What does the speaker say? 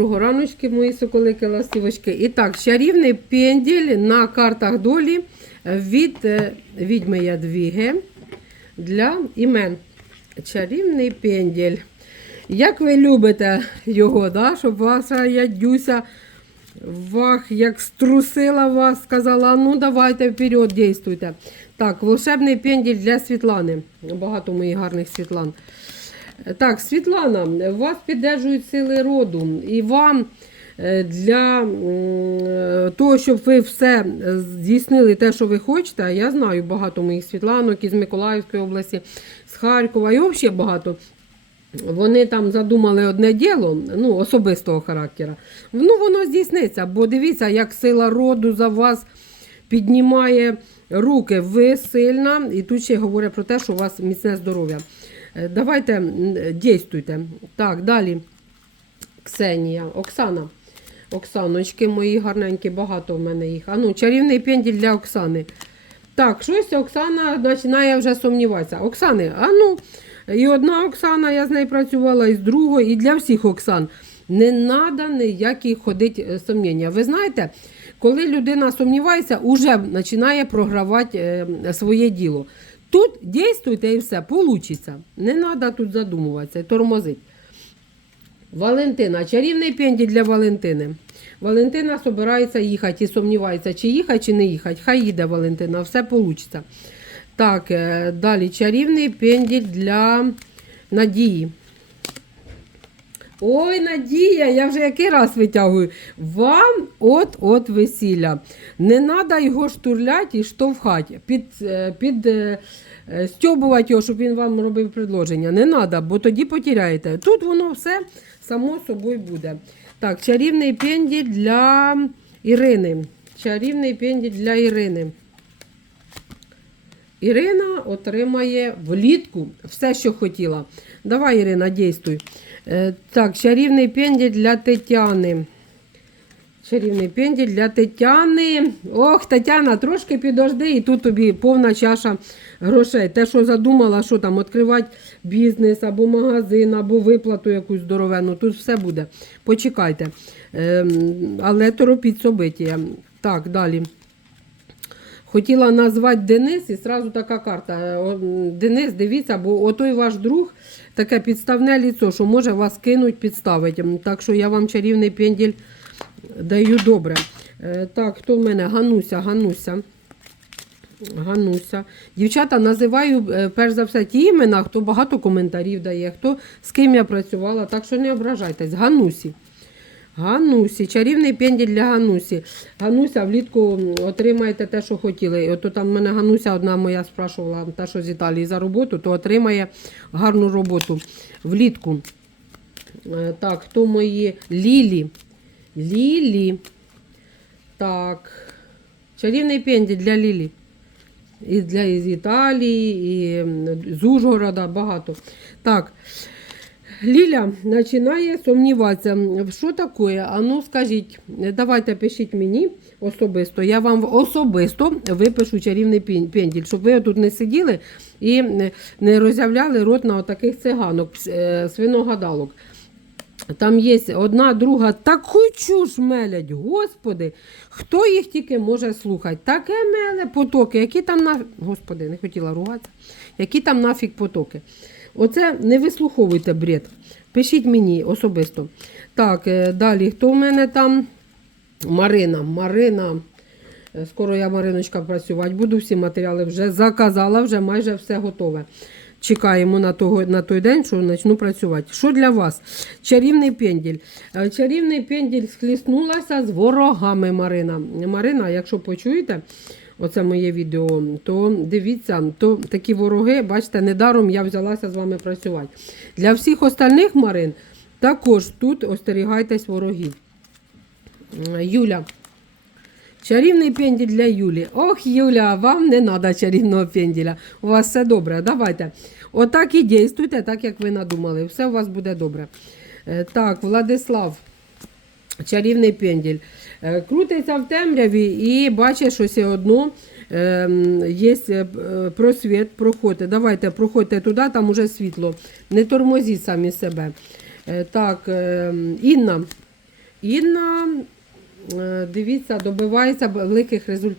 Раночки, мої соколики ластівочки. І так, чарівний пенділь на картах долі від е, відьми Ядвіги для імен. Чарівний пенділь. Як ви любите його, да? щоб ваша ядюся вах, як струсила вас, сказала, ну давайте вперед, дійствуйте. Так, волшебний пенділь для Світлани. Багато моїх гарних Світлан. Так, Світлана, вас піддержують сили роду, і вам е, для е, того, щоб ви все здійснили те, що ви хочете, я знаю багато моїх світланок із Миколаївської області, з Харкова і взагалі багато. Вони там задумали одне діло, ну, особистого характеру. Ну, воно здійсниться, бо дивіться, як сила роду за вас піднімає руки. Ви сильна, і тут ще говорять про те, що у вас міцне здоров'я. Е, Давайте дійствуйте. Так, далі. Ксенія, Оксана. Оксаночки мої гарненькі, багато в мене їх. А ну, чарівний пенділь для Оксани. Так, щось Оксана починає вже сумніватися. Оксани, а ну, і одна Оксана, я з нею працювала, і з другої, і для всіх Оксан. Не треба ніякі ходити е, сумніння. Ви знаєте, коли людина сумнівається, вже починає програвати е, своє діло. Тут дійствуйте і все, получиться. Не треба тут задумуватися тормозить. Валентина, чарівний пенді для Валентини. Валентина збирається їхати і сумнівається, чи їхати, чи не їхати. Хай їде Валентина, все вийде. Так, е, далі чарівний пенділь для Надії. Ой, Надія, я вже який раз витягую. Вам от-от весілля. Не треба його штурляти і штовхати, під, е, під, е, е, стьобувати його, щоб він вам робив предложення. Не треба, бо тоді потеряєте. Тут воно все само собою буде. Так, чарівний пенділь для Ірини. Чарівний пенділь для Ірини. Ірина отримає влітку все, що хотіла. Давай, Ірина, дійствуй. Е, так, чарівний пенділь для Тетяни. Чарівний пенділь для Тетяни. Ох, Тетяна, трошки підожди, і тут тобі повна чаша грошей. Те, що задумала, що там, відкривати бізнес або магазин, або виплату якусь здоровенну, тут все буде. Почекайте. Ем, але торопіть собиття. Так, далі. Хотіла назвати Денис і одразу така карта. Денис, дивіться, бо отой ваш друг таке підставне ліцо, що може вас кинуть, підставить. Так що я вам чарівний пенділь даю добре. Е, Так, хто в мене? Гануся, Гануся. Гануся. Дівчата називаю е, перш за все ті імена, хто багато коментарів дає, хто з ким я працювала, так що не ображайтесь. Ганусі. Ганусі, чарівний пенділь для Ганусі. Гануся влітку отримаєте те, що хотіли. І Ото там мене Гануся одна моя спрашувала, та, що з Італії за роботу, то отримає гарну роботу влітку. Е, Так, хто мої Лілі. Лілі. Так. Чарівний пенділь для Лілі. І для із Італії, і з Ужгорода багато. Так. Ліля починає сумніватися, що таке? А ну скажіть, давайте пишіть мені особисто. Я вам особисто випишу чарівний пенділь, щоб ви тут не сиділи і не- роззявляли рот на таких циганок, е, свиногадалок. Там є одна, друга, таку чуш мелять, господи, хто їх тільки може слухати? Таке меле потоки, які там на. Господи, не хотіла ругатися. Які там нафіг потоки. Оце не вислуховуйте бред. Пишіть мені особисто. Так, е, далі, хто в мене там? Марина. Марина. Е, Скоро я, Мариночка, працювати буду. Всі матеріали вже заказала, вже майже все готове. Чекаємо на, того, на той день, що почну працювати. Що для вас? Чарівний пенділь. Е, Чарівний пенділь схліснулася з ворогами Марина. Марина, якщо почуєте оце моє відео, то дивіться, то такі вороги, бачите, недаром я взялася з вами працювати. Для всіх остальних Марин також тут остерігайтесь ворогів. Юля. Чарівний пенділь для Юлі. Ох, Юля, вам не треба чарівного пенділя. У вас все добре. Давайте. Отак і дійствуйте, так як ви надумали. Все у вас буде добре. Е, Так, Владислав. Чарівний пенділь. Е, Крутиться в темряві і бачить, що все одно е, є е, просвіт, проходьте. Давайте, проходьте туди, там уже світло. Не тормозіть самі себе. Е, Так, е, Інна. Інна, дивіться, добивається великих результатів.